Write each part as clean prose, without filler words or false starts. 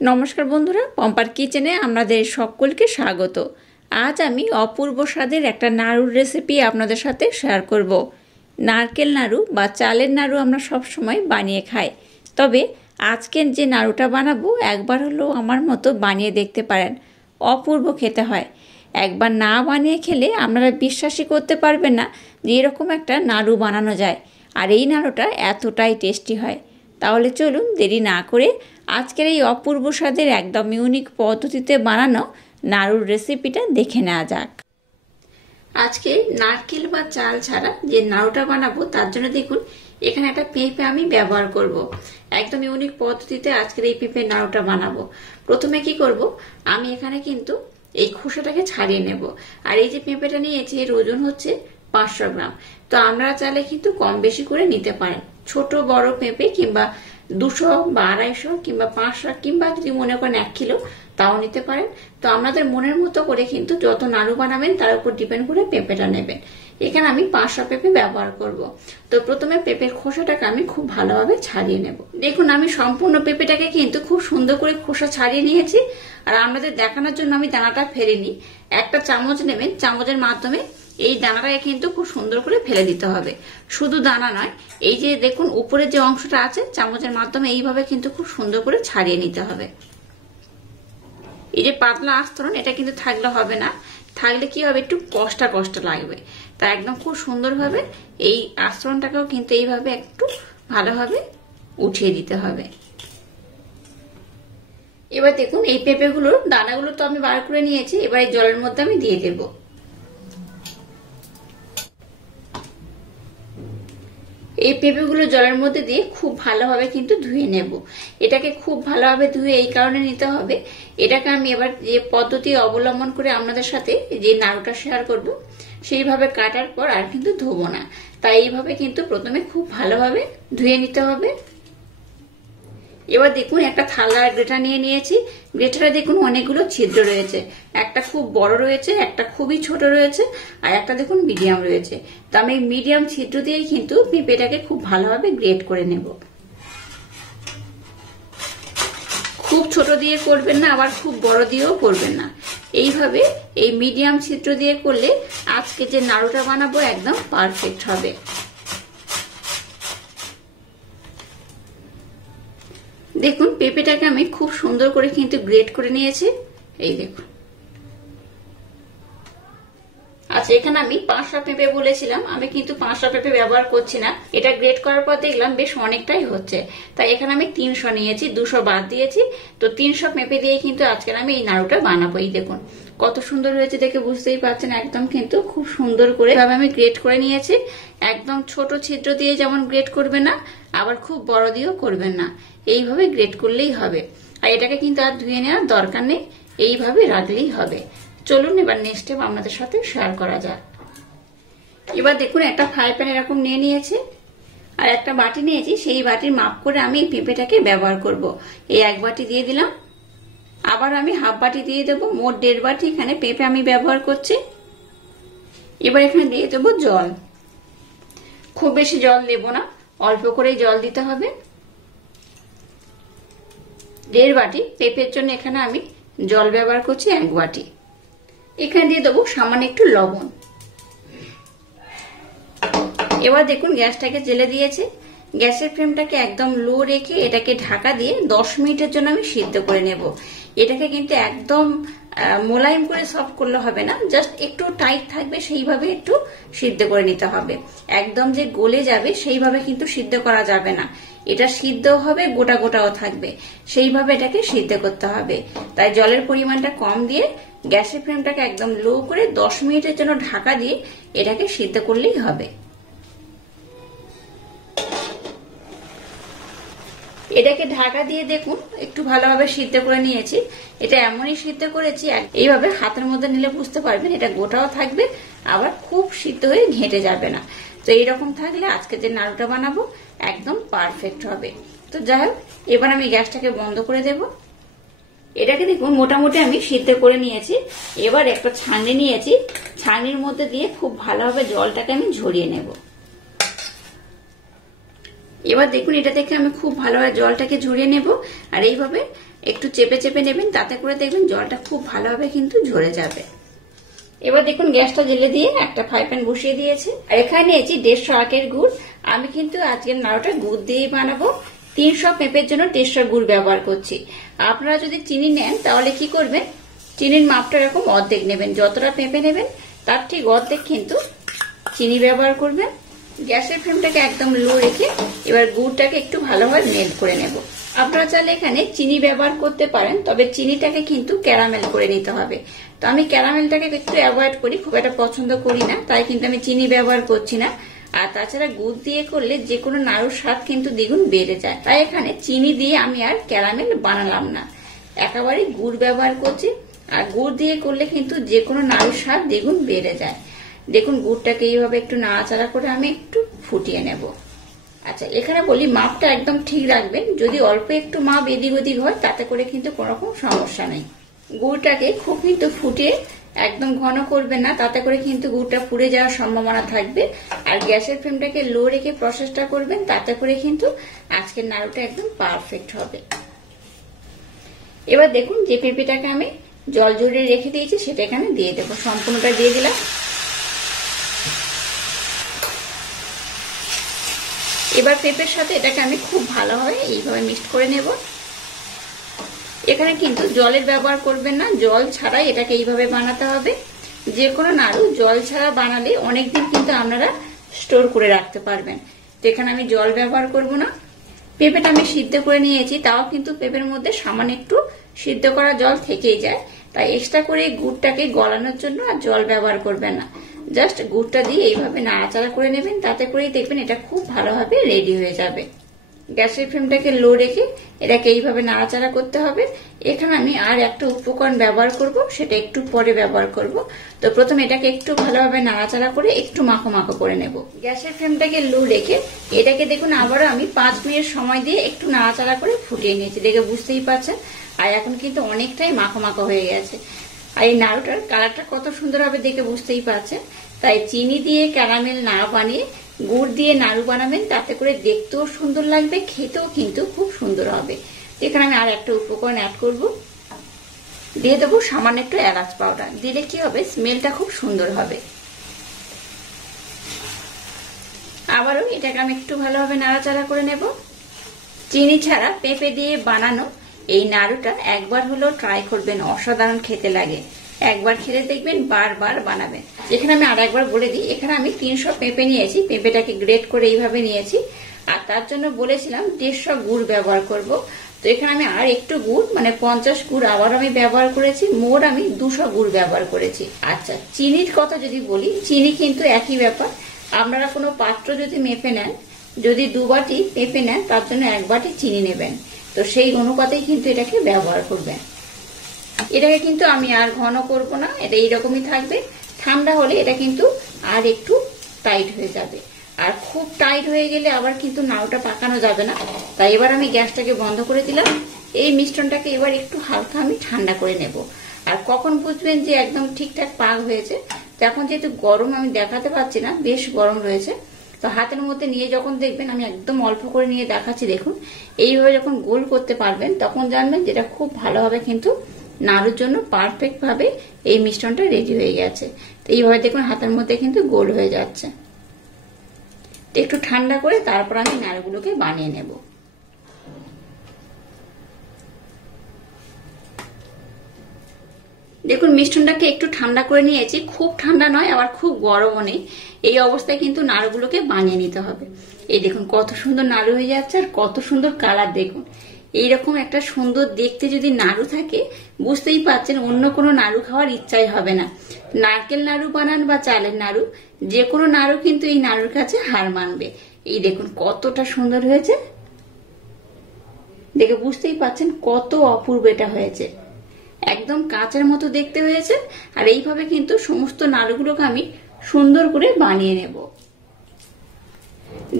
নমস্কার বন্ধুরা, পম্পার কিচেনে আপনাদের সকলকে স্বাগত। আজ আমি অপূর্ব স্বাদের একটা নাড়ুর রেসিপি আপনাদের সাথে শেয়ার করব। নারকেল নাড়ু বা চালের নাড়ু আমরা সব সময় বানিয়ে খাই, তবে আজকের যে নাড়ুটা বানাবো একবার হলেও আমার মতো বানিয়ে দেখতে পারেন। অপূর্ব খেতে হয়। একবার না বানিয়ে খেলে আপনারা বিশ্বাসই করতে পারবেন না যে এরকম একটা নাড়ু বানানো যায়, আর এই নাড়ুটা এতটাই টেস্টি হয়। তাহলে চলুন দেরি না করে আজকের এই অপূর্ব স্বাদের একদম ইউনিক পদ্ধতিতে বানানো নাড়ুর রেসিপিটা দেখে নেওয়া যাক। আজকে নারকেল বা চাল ছাড়া যে নাড়ুটা বানাবো তার জন্য দেখুন এখানে একটা পেঁপে আমি ব্যবহার করব। একদম ইউনিক পদ্ধতিতে আজকের এই পেঁপে নাড়ুটা বানাবো। প্রথমে কি করব, আমি এখানে কিন্তু এই খোসাটাকে ছাড়িয়ে নেব। আর এই যে পেঁপেটা নিয়েছি এর ওজন হচ্ছে 500 গ্রাম। তো আমরা চাইলে কিন্তু কম বেশি করে নিতে পারেন, ছোট বড় পেঁপে কিংবা 200 বা 250 কিংবা 500 কিংবা যদি মনে করেন 1 কিলো তাও নিতে পারেন। তো আপনাদের মনের মতো করে কিন্তু যত নাড়ু বানাবেন তার উপর ডিপেন্ড করে পেঁপেটা নেবেন। এখানে আমি 500 পেঁপে ব্যবহার করব। তো প্রথমে পেঁপের খোসাটাকে আমি খুব ভালোভাবে ছাড়িয়ে নেব। দেখুন আমি সম্পূর্ণ পেঁপেটাকে কিন্তু খুব সুন্দর করে খোসা ছাড়িয়ে নিয়েছি। আর আপনাদের দেখানোর জন্য আমি দানাটা ফেলিনি। একটা চামচ নেবেন, চামচের মাধ্যমে এই দানাটাকে কিন্তু খুব সুন্দর করে ফেলে দিতে হবে। শুধু দানা নয়, এই যে দেখুন উপরে যে অংশটা আছে চামচের মাধ্যমে এইভাবে কিন্তু খুব সুন্দর করে ছাড়িয়ে নিতে হবে। এই যে পাতলা আস্তরণ এটা কিন্তু থাকলে হবে না, থাকলে কি হবে একটু কষ্ট কষ্ট লাগবে। তা একদম খুব সুন্দরভাবে এই আস্তরণটাকেও কিন্তু এইভাবে একটু ভালোভাবে উঠিয়ে দিতে হবে। এবার দেখুন এই পেঁপেগুলোর দানাগুলো তো আমি বার করে নিয়েছি, এবার এই জলের মধ্যে আমি দিয়ে দেবো। এই পেঁপেগুলো জলের মধ্যে দিয়ে খুব ভালোভাবে কিন্তু ধুয়ে নেব। এটাকে খুব ভালোভাবে ধুয়ে এই কারণে নিতে হবে, এটাকে আমি এবার যে পদ্ধতি অবলম্বন করে আপনাদের সাথে যে নাড়ুটা শেয়ার করব সেইভাবে কাটার পর আর কিন্তু ধোবো না। তাই এইভাবে কিন্তু প্রথমে খুব ভালোভাবে ধুয়ে নিতে হবে। এবার দেখুন একটা থালা গ্রেটার নিয়ে নিয়েছি। গ্রেটারে দেখুন অনেকগুলো ছিদ্র রয়েছে, একটা খুব বড় রয়েছে, একটা খুবই ছোট রয়েছে, আর একটা দেখুন মিডিয়াম রয়েছে। তো আমি মিডিয়াম ছিদ্র দিয়েই কিন্তু পেঁপেটাকে খুব ভালোভাবে গ্রেট করে নেব। খুব ছোট দিয়ে করবেন না, আবার খুব বড় দিয়েও করবেন না। এইভাবে এই মিডিয়াম ছিদ্র দিয়ে করলে আজকে যে নাড়ুটা বানাবো একদম পারফেক্ট হবে। দেখুন পেঁপেটাকে আমি খুব সুন্দর করে কিন্তু গ্রেট করে নিয়েছি। এই দেখুন, আচ্ছা এখানে আমি 500 পেঁপে বলেছিলাম, আমি কিন্তু 500 পেঁপে ব্যবহার করছি না। এটা গ্রেট করার পর দেখলাম বেশ অনেকটাই হচ্ছে, তাই এখানে আমি 300 নিয়েছি, 200 বাদ দিয়েছি। তো 300 পেঁপে দিয়ে কিন্তু আজকে আমি এই নাড়ুটা বানাবো। এই দেখুন কত সুন্দর হয়েছে, দেখে বুঝতেই পারছেন একদম কিন্তু খুব সুন্দর করে আমি গ্রেট করে নিয়েছি। একদম ছোট ছিদ্র দিয়ে যেমন গ্রেট করবেন না, আবার খুব বড় দিয়েও করবেন না, এইভাবে গ্রেট করলেই হবে। আর এটাকে কিন্তু আর ধুয়ে নেওয়ার দরকার নেই, এইভাবে রাখলেই হবে। চলুন এবার নেক্সট স্টেপ আপনাদের সাথে শেয়ার করা যাক। এবার দেখুন একটা ফ্রাই প্যান এরকম নিয়ে নিয়েছি, আর একটা বাটি নিয়েছি, সেই বাটির মাপ করে আমি পেঁপেটাকে ব্যবহার করব। এই 1 বাটি দিয়ে দিলাম, আবার আমি হাফ বাটি দিয়ে দেবো, মোট 1.5 বাটি এখানে পেঁপে আমি ব্যবহার করছি। এবার এখানে দিয়ে দেবো জল। খুব বেশি জল দেব না, অল্প করেই জল দিতে হবে। 1.5 বাটি পেঁপের জন্য এখানে আমি জল ব্যবহার করছি 1 বাটি। এখানে দিয়ে দেবো সামান্য একটু লবণ। এবার দেখুন গ্যাসটাকে জেলে দিয়েছে, গ্যাসের ফ্লেমটাকে একদম লো রেখে এটাকে ঢাকা দিয়ে 10 মিনিটের জন্য আমি সিদ্ধ করে নেব। এটাকে কিন্তু একদম মোলায়েম করে সফট করলে হবে না, জাস্ট একটু টাইট থাকবে সেইভাবে একটু সিদ্ধ করে নিতে হবে। একদম যে গলে যাবে সেইভাবে কিন্তু সিদ্ধ করা যাবে না, এটা সিদ্ধ হবে গোটা গোটাও থাকবে, সেইভাবে এটাকে সিদ্ধ করতে হবে। তাই জলের পরিমাণটা কম দিয়ে গ্যাসের ফ্লেমটাকে একদম লো করে 10 মিনিটের জন্য ঢাকা দিয়ে এটাকে সিদ্ধ করলেই হবে। এটাকে ঢাকা দিয়ে দেখুন একটু ভালোভাবে সিদ্ধ করে নিয়েছি। এটা এমনই সিদ্ধ করেছি, এইভাবে হাতের মধ্যে নিলে বুঝতে পারবেন এটা গোটাও থাকবে, আবার খুব সিদ্ধ হয়ে ঘেঁটে যাবে না। তো এইরকম থাকলে আজকে যে নাড়ুটা বানাবো একদম পারফেক্ট হবে। তো যাই হোক, এবার আমি গ্যাসটাকে বন্ধ করে দেব। এটাকে দেখুন মোটামুটি আমি সিদ্ধ করে নিয়েছি। এবার একটা ছাঁকনি নিয়েছি, ছাঁকনির মধ্যে দিয়ে খুব ভালোভাবে জলটাকে আমি ঝরিয়ে নেব। এবার দেখুন এটা থেকে আমি খুব ভালোভাবে জলটাকে ঝরিয়ে নেব। আর এইভাবে একটু চেপে চেপে নেবেন, তাতে করে দেখবেন জলটা খুব ভালোভাবে কিন্তু ঝরে যাবে। এবার দেখুন গ্যাসটা জ্বেলে দিয়ে একটা ফ্রাই প্যান বসিয়ে দিয়েছি, আর এখানে নিয়েছি 150 আখের গুড়। আমি কিন্তু আজকের নাড়ুটা গুড় দিয়েই বানাবো। 300 পেঁপের জন্য 150 গুড় ব্যবহার করছি। আপনারা যদি চিনি নেন তাহলে কি করবেন, চিনির মাপটা এরকম অর্ধেক নেবেন, যতটা পেঁপে নেবেন তার ঠিক অর্ধেক কিন্তু চিনি ব্যবহার করবেন। গ্যাসের ফ্লেমটাকে একদম লো রেখে এবার গুড়টাকে একটু ভালোভাবে মেল্ট করে নেব। আপনারা চাইলে এখানে চিনি ব্যবহার করতে পারেন, তবে চিনিটাকে কিন্তু ক্যারামেল করে নিতে হবে। তো আমি ক্যারামেলটাকে একটু অ্যাভয়েড করি, খুব একটা পছন্দ করি না, তাই কিন্তু আমি চিনি ব্যবহার করছি না। আর তাছাড়া গুড় দিয়ে করলে যে কোনো নাড়ুর স্বাদ কিন্তু দ্বিগুণ বেড়ে যায়, তাই এখানে চিনি দিয়ে আমি আর ক্যারামেল বানালাম না, একেবারে গুড় ব্যবহার করছি। আর গুড় দিয়ে করলে কিন্তু যে কোনো নাড়ুর স্বাদ দ্বিগুণ বেড়ে যায়। দেখুন গুড়টাকে এইভাবে একটু নাড়াচাড়া করে আমি একটু ফুটিয়ে নেব। আচ্ছা, এখানে বলি মাপটা একদম ঠিক রাখবেন, যদি অল্প একটু মাপ এদিক ওদিক হয় তাতে করে কিন্তু কোনো রকম সমস্যা নেই। গুড়টাকে খুব কিন্তু ফুটিয়ে একদম ঘন করবেন না, তাতে করে কিন্তু গুড়টা পুড়ে যাওয়ার সম্ভাবনা থাকবে। আর গ্যাসের ফ্লেমটাকে লো রেখে প্রসেসটা করবেন, তাতে করে কিন্তু আজকের নাড়ুটা একদম পারফেক্ট হবে। এবার দেখুন যে পেঁপেটাকে আমি জল ঝরিয়ে রেখে দিয়েছি সেটা এখানে দিয়ে দেবো, সম্পূর্ণটা দিয়ে দিলাম। এবার পেঁপের সাথে এটাকে আমি খুব ভালোভাবে এইভাবে মিক্সড করে নেব। এখানে কিন্তু জলের ব্যবহার করবেন না, জল ছাড়াই এটাকে এইভাবে বানাতে হবে। যে কোনো নাড়ু জল ছাড়া বানালে অনেকদিন কিন্তু আপনারা স্টোর করে রাখতে পারবেন। তো এখানে আমি জল ব্যবহার করব না। পেঁপেটা আমি সিদ্ধ করে নিয়েছি, তাও কিন্তু পেঁপের মধ্যে সামান্য একটু সিদ্ধ করা জল থেকেই যায়, তাই এক্সট্রা করে গুড়টাকে গলানোর জন্য আর জল ব্যবহার করবেন না। জাস্ট গুড়টা দিয়ে এইভাবে নাড়াচাড়া করে নেবেন, তাতে করেই দেখবেন এটা খুব ভালোভাবে রেডি হয়ে যাবে। গ্যাসের ফ্লেমটাকে লো রেখে এটাকে এইভাবে নাড়াচাড়া করতে হবে। এখানে আমি আর একটা উপকরণ ব্যবহার করব, সেটা একটু পরে ব্যবহার করব। তো প্রথমে এটাকে একটু ভালোভাবে নাড়াচাড়া করে একটু মাখো মাখো করে নেব। গ্যাসের ফ্লেমটাকে লো রেখে এটাকে দেখুন আবারও আমি 5 মিনিট সময় দিয়ে একটু নাড়াচাড়া করে ফুটিয়ে নিয়েছি, দেখে বুঝতেই পারছেন। আর এখন কিন্তু অনেকটাই মাখো মাখো হয়ে গেছে। আর এই নাড়ুটার কালারটা কত সুন্দর হবে দেখে বুঝতেই পারছেন। তাই চিনি দিয়ে ক্যারামেল না বানিয়ে গুড় দিয়ে নাড়ু বানাবেন, তাতে করে দেখতেও সুন্দর লাগবে, খেতেও কিন্তু খুব সুন্দর হবে। এখানে আমি আর একটা উপকরণ অ্যাড করব, দিয়ে দেবো সামান্য একটু এলাচ পাউডার। দিলে কি হবে, স্মেলটা খুব সুন্দর হবে। আবারও এটাকে আমি একটু ভালোভাবে নাড়াচাড়া করে নেব। চিনি ছাড়া পেঁপে দিয়ে বানানো এই নাড়ুটা একবার হলেও ট্রাই করবেন, অসাধারণ খেতে লাগে। একবার খেলে দেখবেন বারবার বানাবেন। এখানে আমি আর একবার বলে দিই, এখানে আমি 300 পেঁপে নিয়েছি, পেঁপেটাকে গ্রেট করে এইভাবে নিয়েছি। আর তার জন্য বলেছিলাম 150 গুড় ব্যবহার করব। তো এখানে আমি আর একটু গুড় মানে 50 গুড় আবার আমি ব্যবহার করেছি, মোট আমি 200 গুড় ব্যবহার করেছি। আচ্ছা, চিনির কথা যদি বলি, চিনি কিন্তু একই ব্যাপার। আপনারা কোনো পাত্র যদি মেপে নেন, যদি 2 বাটি পেঁপে নেন তার জন্য 1 বাটি চিনি নেবেন, তো সেই অনুপাতেই কিন্তু এটাকে ব্যবহার করবেন। এটাকে কিন্তু আমি আর ঘন করব না, এটা এইরকমই থাকবে। ঠান্ডা হলে এটা কিন্তু আর একটু টাইট হয়ে যাবে, আর খুব টাইট হয়ে গেলে আবার কিন্তু নাড়ুটা পাকানো যাবে না। তাই এবার আমি গ্যাসটাকে বন্ধ করে দিলাম। এই মিশ্রণটাকে এবার একটু হালকা আমি ঠান্ডা করে নেব। আর কখন বুঝবেন যে একদম ঠিকঠাক পাক হয়েছে, তখন যেহেতু গরম আমি দেখাতে পারছি না, বেশ গরম রয়েছে। তো হাতের মধ্যে নিয়ে যখন দেখবেন, আমি একদম অল্প করে নিয়ে দেখাচ্ছি, দেখুন এইভাবে যখন গোল করতে পারবেন তখন জানবেন যেটা খুব ভালোভাবে কিন্তু নাড়ুর জন্য পারফেক্ট ভাবে এই মিশ্রণটা রেডি হয়ে গেছে। তো এইভাবে দেখুন হাতের মধ্যে কিন্তু গোল হয়ে যাচ্ছে। একটু ঠান্ডা করে তারপর আমি নাড়ুগুলোকে বানিয়ে নেব। দেখুন মিশ্রণটাকে একটু ঠান্ডা করে নিয়েছি, খুব ঠান্ডা নয় আবার খুব গরমও নেই। এই অবস্থায় কিন্তু নাড়ুগুলোকে বানিয়ে নিতে হবে। এই দেখুন কত সুন্দর নাড়ু হয়ে যাচ্ছে, আর কত সুন্দর কালার দেখুন। এইরকম একটা সুন্দর দেখতে যদি নাড়ু থাকে, বুঝতেই পারছেন অন্য কোনো নাড়ু খাওয়ার ইচ্ছাই হবে না। নারকেল নাড়ু বানান বা চালের নাড়ু, যে কোনো নাড়ু কিন্তু এই নাড়ুর কাছে হার মানবে। এই দেখুন কতটা সুন্দর হয়েছে, দেখে বুঝতেই পারছেন কত অপূর্ব এটা হয়েছে। একদম কাঁচের মতো দেখতে হয়েছে। আর এইভাবে কিন্তু সমস্ত নাড়ুগুলোকে আমি সুন্দর করে বানিয়ে নেব।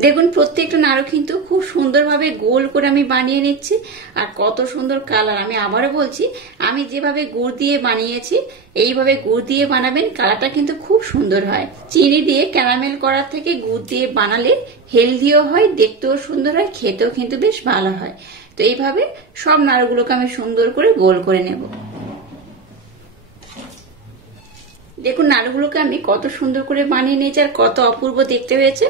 দেখুন প্রত্যেকটা নাড়ু কিন্তু খুব সুন্দরভাবে গোল করে আমি বানিয়ে নিচ্ছি, আর কত সুন্দর কালার। আমি আবারও বলছি, আমি যেভাবে গুড় দিয়ে বানিয়েছি এইভাবে গুড় দিয়ে বানাবেন, কালারটা কিন্তু খুব সুন্দর হয়। চিনি দিয়ে ক্যারামেল করার থেকে গুড় দিয়ে বানালে হেলদিও হয়, দেখতেও সুন্দর হয়, খেতেও কিন্তু বেশ ভালো হয়। তো তো এইভাবে সব নাড়ুগুলোকে আমি সুন্দর করে গোল করে নেব। দেখুন নাড়ুগুলোকে আমি কত সুন্দর করে বানিয়ে নিয়েছি আর কত অপূর্ব দেখতে হয়েছে।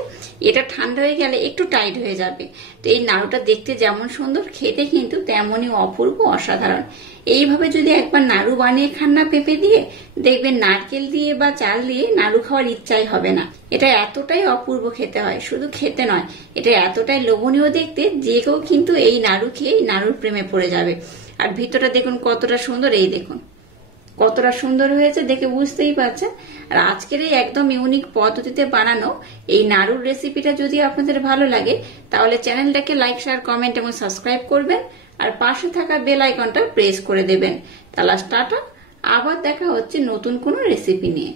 এটা ঠান্ডা হয়ে গেলে একটু টাইট হয়ে যাবে। তো এই নাড়ুটা দেখতে যেমন সুন্দর, খেতে কিন্তু তেমনই অপূর্ব, অসাধারণ। এইভাবে যদি একবার নাড়ু বানিয়ে খান না পেঁপে দিয়ে, দেখবেন নারকেল দিয়ে বা চাল দিয়ে নাড়ু খাওয়ার ইচ্ছাই হবে না। এটা এতটাই অপূর্ব খেতে হয়, শুধু খেতে নয়, এটা এতটাই লোভনীয় দেখতে যে কেউ কিন্তু এই নাড়ু খেয়ে নাড়ুর প্রেমে পড়ে যাবে। আর ভিতরটা দেখুন কতটা সুন্দর, এই দেখুন কতটা সুন্দর হয়েছে, দেখে বুঝতেই পারছেন। আর আজকের এই একদম ইউনিক পদ্ধতিতে বানানো এই নাড়ুর রেসিপিটা যদি আপনাদের ভালো লাগে, তাহলে চ্যানেলটাকে লাইক, শেয়ার, কমেন্ট এবং সাবস্ক্রাইব করবেন আর পাশে থাকা বেল আইকনটা প্রেস করে দেবেন। তাহলে টাটা, আবার দেখা হচ্ছে নতুন কোনো রেসিপি নিয়ে।